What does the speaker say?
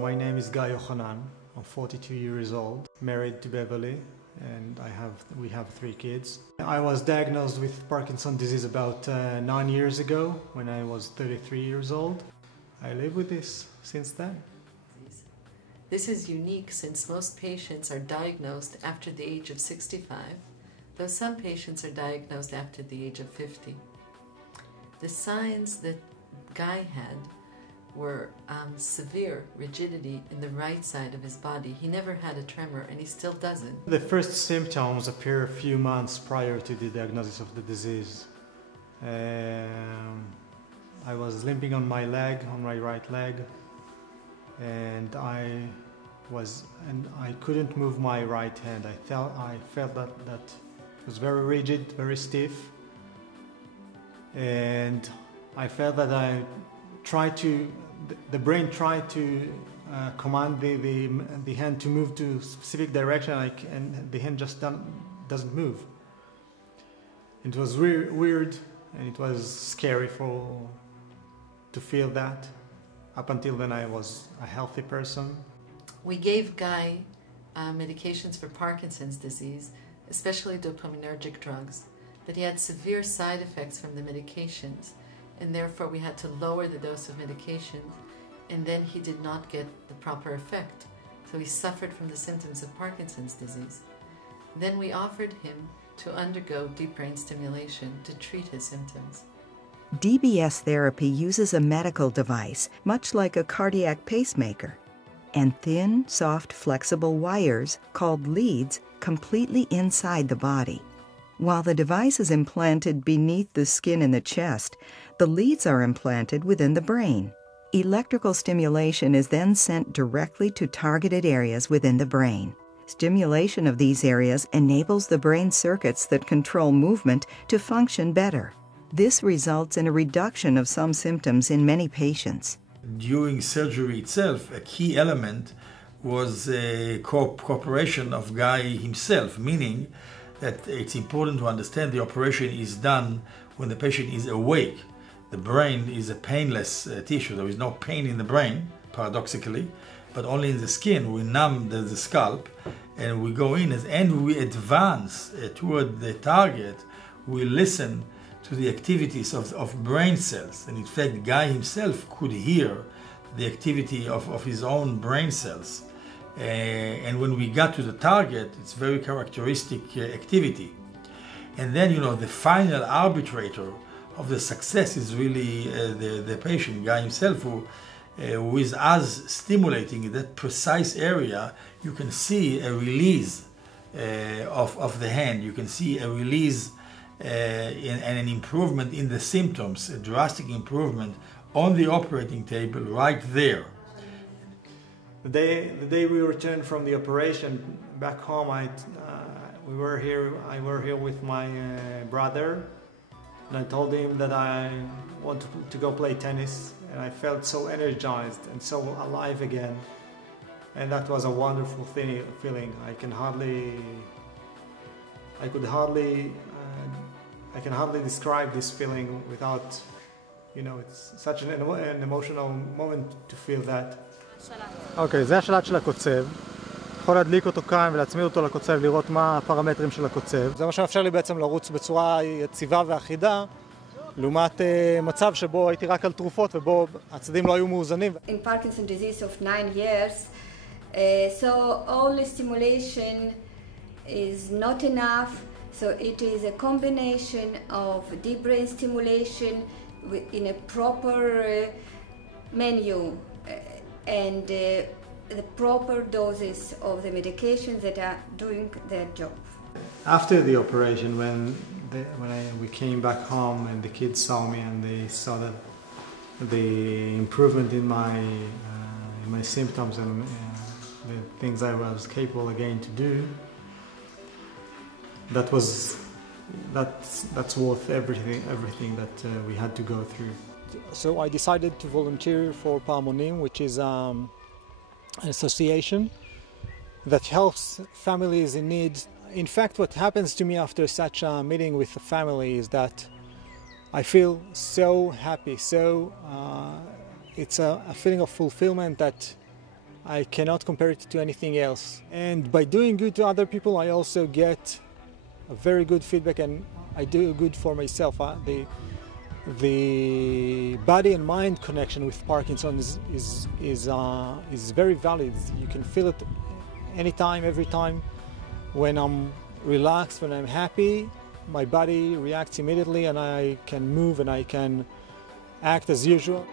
My name is Guy Yochanan. I'm 42 years old, married to Beverly, and we have 3 kids. I was diagnosed with Parkinson's disease about 9 years ago when I was 33 years old. I live with this since then. This is unique since most patients are diagnosed after the age of 65, though some patients are diagnosed after the age of 50. The signs that Guy had were severe rigidity in the right side of his body. He never had a tremor, and he still doesn't. The first symptoms appear a few months prior to the diagnosis of the disease. I was limping on my leg, on my right leg, and I couldn't move my right hand. I felt that it was very rigid, very stiff, and I felt that the brain tried to command the hand to move to a specific direction, and the hand just doesn't move. It was weird, and it was scary to feel that. Up until then, I was a healthy person. We gave Guy medications for Parkinson's disease, especially dopaminergic drugs, but he had severe side effects from the medications, and therefore we had to lower the dose of medications, and then he did not get the proper effect. So he suffered from the symptoms of Parkinson's disease. Then we offered him to undergo deep brain stimulation to treat his symptoms. DBS therapy uses a medical device, much like a cardiac pacemaker, and thin, soft, flexible wires, called leads, completely inside the body. While the device is implanted beneath the skin in the chest, the leads are implanted within the brain. Electrical stimulation is then sent directly to targeted areas within the brain. Stimulation of these areas enables the brain circuits that control movement to function better. This results in a reduction of some symptoms in many patients. During surgery itself, a key element was a cooperation of Guy himself, meaning that it's important to understand the operation is done when the patient is awake. The brain is a painless tissue. There is no pain in the brain, paradoxically, but only in the skin. We numb the scalp, and we go in and we advance toward the target. We listen to the activities of brain cells. And in fact, Guy himself could hear the activity of his own brain cells. And when we got to the target, it's very characteristic activity. And then, the final arbitrator of the success is really the patient, Guy himself, who with us stimulating that precise area, you can see a release of the hand. You can see a release and an improvement in the symptoms, a drastic improvement on the operating table right there. The day we returned from the operation back home, I were here with my brother, and I told him that I wanted to go play tennis, and I felt so energized and so alive again, and that was a wonderful feeling. I can hardly describe this feeling without, it's such an emotional moment to feel that. אוקיי, זה השלט של הקוצב. יכול להדליק אותו כאן ולהצמיד אותו לקוצב, לראות מה הפרמטרים של הקוצב. זה מה שמאפשר לי בעצם לרוץ בצורה יציבה ואחידה, לעומת מצב שבו הייתי רק על תרופות ובו הצדדים לא היו מאוזנים. In Parkinson's disease of 9 years, so only stimulation is not enough. So it is a combination of deep brain stimulation in a proper menu and the proper doses of the medications that are doing their job. After the operation, when we came back home and the kids saw me and they saw the improvement in my symptoms and the things I was capable again to do, that's worth everything that we had to go through. So I decided to volunteer for Palmonim, which is an association that helps families in need. In fact, what happens to me after such a meeting with the family is that I feel so happy, it's a feeling of fulfillment that I cannot compare it to anything else. And by doing good to other people, I also get a very good feedback, and I do good for myself. The body and mind connection with Parkinson's is very valid. You can feel it anytime, every time. When I'm relaxed, when I'm happy, my body reacts immediately, and I can move and I can act as usual.